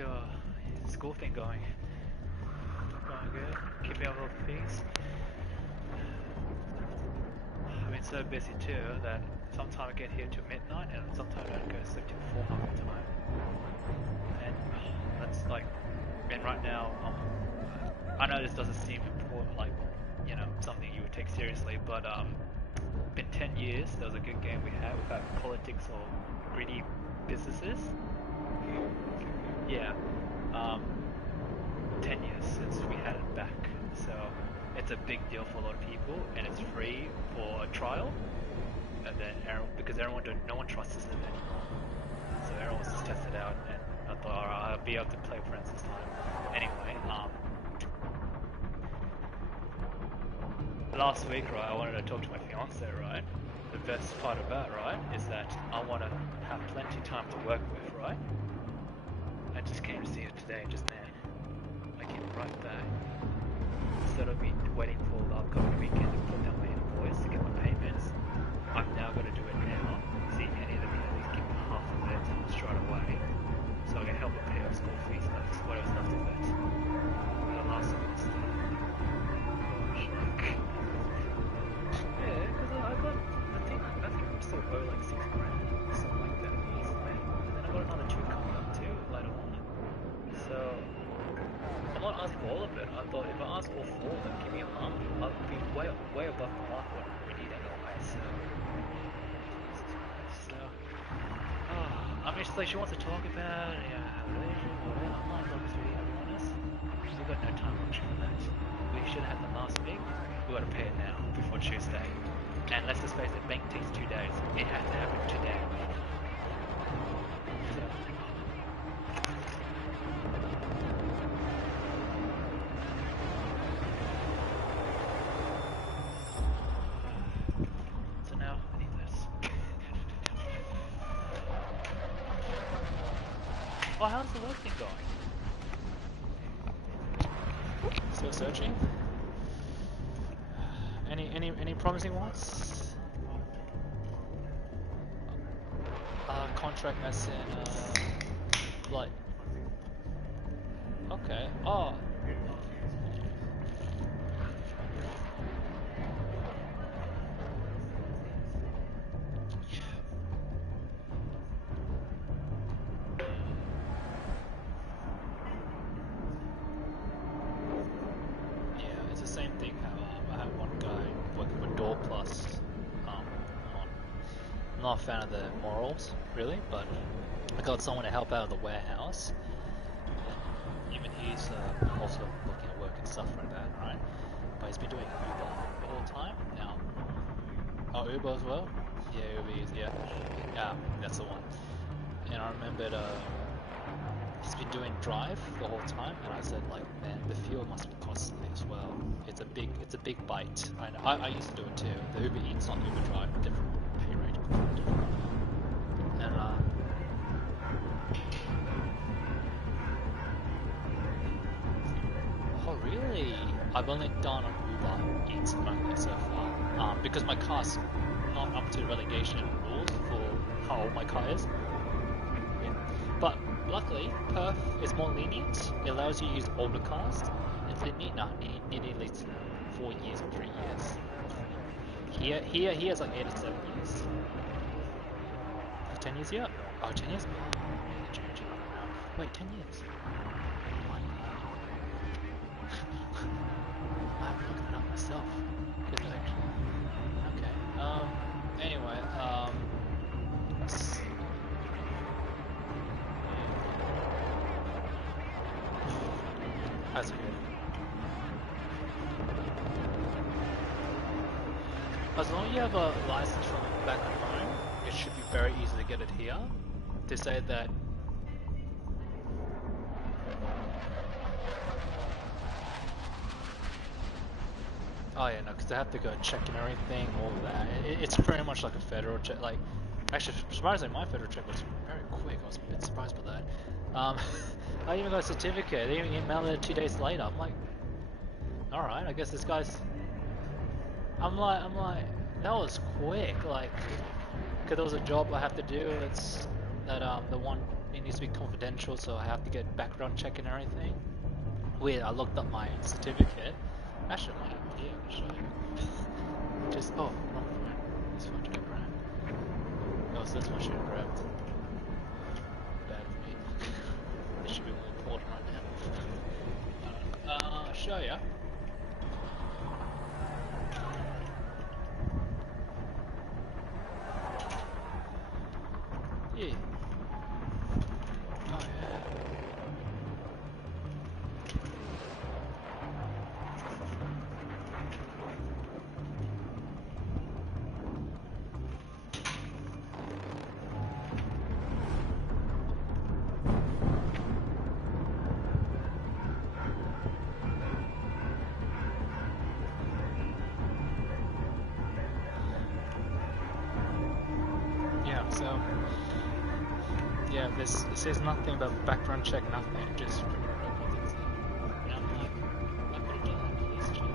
your school thing going? Going good? Keeping up with things? I've been so busy too that sometimes I get here till midnight and sometimes I go to sleep till 4 half the time. And that's like, and right now, I know this doesn't seem important, like, something you would take seriously, but been 10 years, there was a good game we had without politics or greedy businesses. Yeah, um, 10 years since we had it back. So it's a big deal for a lot of people, and it's free for a trial. And then because no one trusts it anymore, so everyone just test it out. And I thought, alright, I'll be able to play friends this time. Anyway, last week, right, I wanted to talk to my fiance, right. The best part about, right, is that I want to have plenty of time to work with, right. I just came to see her today, just now. I came right back. Instead of me waiting for the upcoming weekend to put down my invoice to get my payments, I'm now going to do it now. See, any of them can at least give me half of it straight away, so I can help her pay her school fees, whatever's left of it. The last semester. Gosh, like, yeah, because I think I'm still owe like $6 grand, something like that easily, and then I got another two coming up too later on. So I'm not asking for all of it. I thought if I ask all four of them, give me half, I'll be way above the mark what we need anyway. So, I mean, it's like she wants to talk about religion, whatever. I'm like, look, sweetie, I'll be honest. We've got no time much for that. We should have had them last week. We got to pay it now before Tuesday. And let's just face it, bank takes 2 days. It has to happen today. So, now I need this. Well, how's the work thing going? Still searching? Any promising ones? Contract as in like. Okay. Oh. It's the same thing. How I have one guy working with Door Plus. On, I'm not a fan of the morals, really, but I got someone to help out of the warehouse. Even he's also looking at work and stuff like that, right? But he's been doing Uber the whole time now. Oh, Uber as well? Yeah, Uber is, yeah. Yeah, that's the one. And I remembered he's been doing Drive the whole time, and I said, like, man, the fuel must be costly as well. It's a big bite. I used to do it too. The Uber Eats, not Uber Drive, different pay rate. And oh really? I've only done on Uber Eats only so far. Because my car's not up to relegation rules for how old my car is. Yeah. But luckily, Perth is more lenient. It allows you to use older cars. It's nearly at least 4 years or 3 years. He has like 8 or 7 years. 10 years, yeah. Oh, 10 years? Oh, they're changing it now. Wait, 10 years? Oh my god. I haven't looked that up myself. Good actually. Okay. Anyway, that's good. As long as you have a license from back home, it should be very easy to get it here. To say that. Oh yeah, no, because they have to go check and everything, all of that. It's pretty much like a federal check. Like, actually, surprisingly, my federal check was very quick. I was a bit surprised by that. I even got a certificate. They even emailed it 2 days later. I'm like, all right, I guess this guy's. I'm like, that was quick. Like, because there was a job I have to do. It's that the one it needs to be confidential, so I have to get background check and everything. Weird, I looked up my certificate. Actually, I might have it here, I'll show you. Just, oh, wrong phone. This phone should get grabbed. No, it's this one should get grabbed. Bad of me. This should be more important right now. I'll show ya. Yeah. Oh yeah. Yeah, so yeah, this it says nothing about background check, nothing, just criminal records, that's it. And I'm like, I could have done a police check.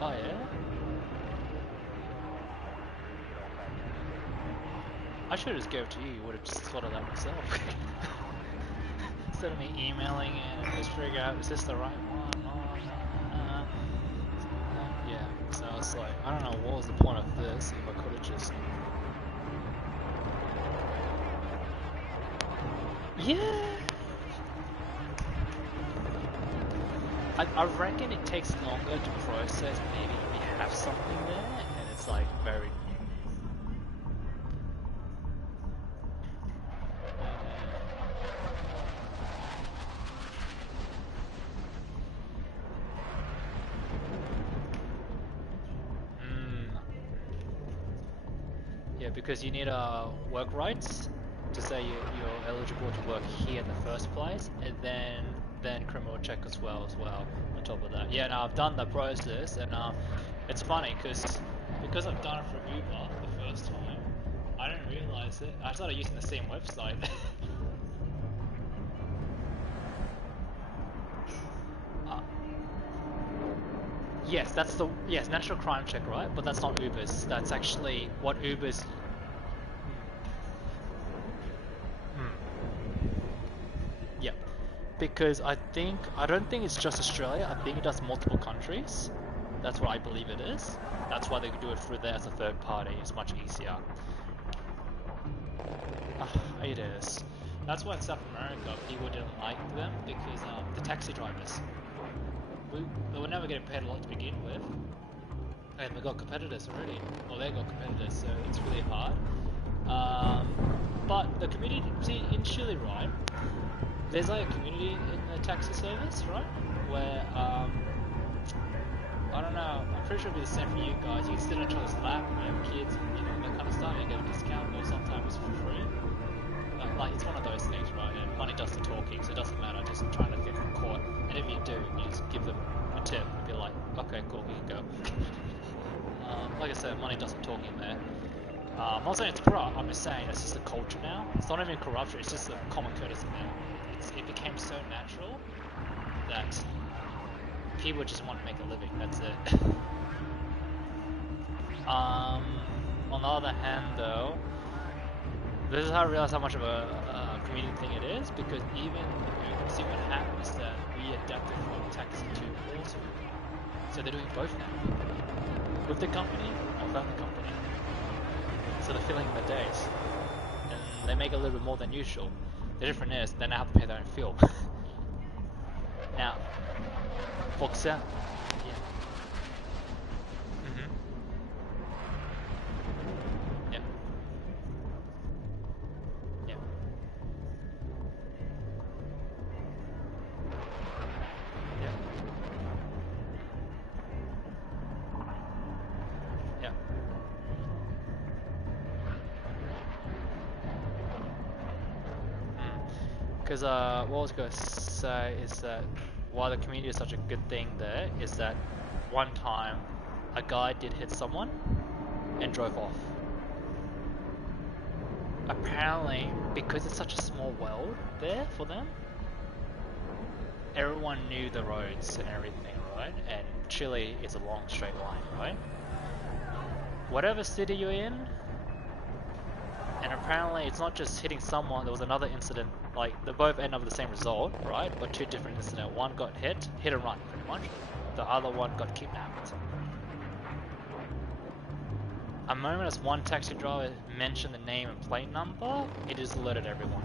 Oh yeah? I should have just gave it to you, you would have just sorted that myself. Instead of me emailing it and just figure out, is this the right one? Oh, no. Yeah, so it's like, I don't know what was the point of this if I could have just... Yeah! I reckon it takes longer to process, maybe we have something there, and it's like very... Yeah, because you need work rights to say you're eligible to work here in the first place, and then criminal check as well on top of that. Yeah, now I've done the process, and it's funny because I've done it for Uber the first time, I didn't realize it. I started using the same website. Yes, yes, National Crime Check, right? But that's not Uber's. That's actually what Uber's. Yep. Because I don't think it's just Australia. I think it does multiple countries. That's what I believe it is. That's why they do it through there as a third party. It's much easier. It is. That's why in South America people didn't like them because the taxi drivers. They were never getting paid a lot to begin with, and we got competitors already. Well, they got competitors, so it's really hard. But the community, see, in Chile, right? There's like a community in the taxi service, right? Where I don't know. I'm pretty sure it'll be the same for you guys. You can sit on each other's lap when you have kids, and you know that kind of stuff. You get a discount, or sometimes for free. Like it's one of those things, right? And money does the talking, so it doesn't matter. Just trying to get caught. And if you do, you just give them a tip and be like, okay, cool, you can go. Like I said, money does the talking there. I'm not saying it's corrupt. I'm just saying it's just a culture now. It's not even corruption. It's just a common courtesy now. It became so natural that people just want to make a living. That's it. On the other hand, though, this is how I realize how much of a community thing it is, because even see what happened is that we adapted from taxi to also Uber. So they're doing both now. With the company or without the company. So they're filling the days. And they make a little bit more than usual. The difference is they now have to pay their own fuel. Now, folks out. Yeah. Yeah. Yeah. Yeah. Yeah. Because what I was going to say is that why the community is such a good thing there is that one time a guy did hit someone and drove off. Apparently, because it's such a small world there for them, everyone knew the roads and everything, right? And Chile is a long straight line, right? Whatever city you're in, and apparently it's not just hitting someone, there was another incident, like they both end up with the same result, right? But two different incidents. One got hit and run pretty much. The other one got kidnapped. A moment as one taxi driver mentioned the name and plate number, it just alerted everyone.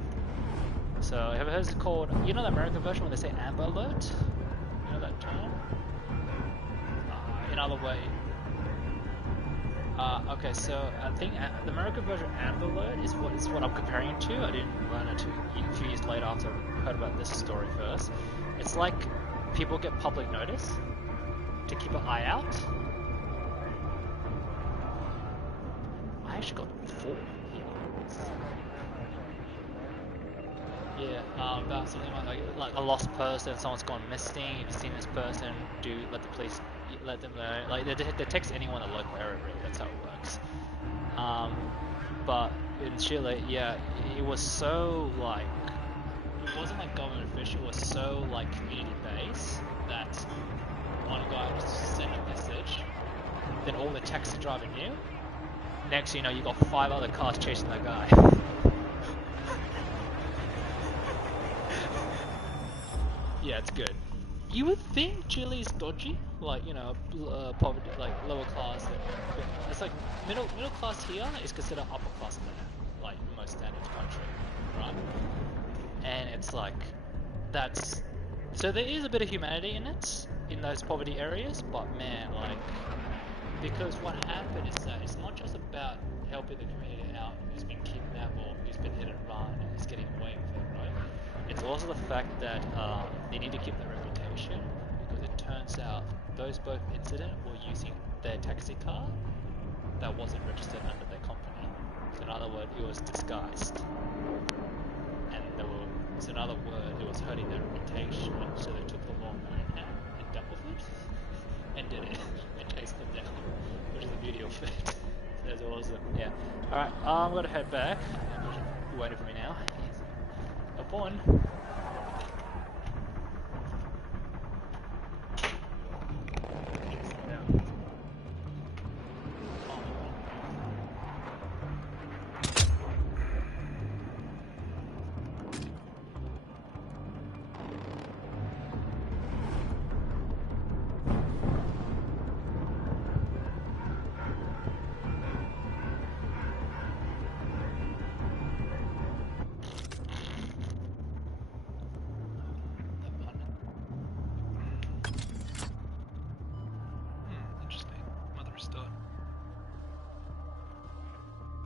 So, have you heard it called, you know the American version when they say Amber Alert? You know that term? In other way. Okay, so I think the American version Amber Alert is what I'm comparing it to. I didn't learn it a few years later after I heard about this story first. It's like people get public notice to keep an eye out. I actually got 4 here. Yeah, about something like a lost person, someone's gone missing. If you've seen this person, let the police let them know. Like they text anyone in the local area. Really, that's how it works. But in Chile, yeah, it was so like it wasn't like government official. It was so like community based that one guy was just send a message, then all the taxi driver knew. Next, you know, you got 5 other cars chasing that guy. Yeah, it's good. You would think Chile's dodgy, like, you know, poverty, like lower class. It's like middle class here is considered upper class there, like most standards country, right? And it's like that's so there is a bit of humanity in it in those poverty areas, but man, like because what happened is that it's not just about helping the community out who's been kidnapped or who's been hit and run and is getting away with it, right? It's also the fact that they need to keep their reputation because it turns out those both incidents were using their taxi car that wasn't registered under their company. So in other words, it was disguised. And so in other words, it was hurting their reputation, so they took the law in their own hand and dealt with it and did it and chased them down, which is the beauty of it. That's awesome. Yeah. Alright, I'm gonna head back. You're waiting for me now. Up on.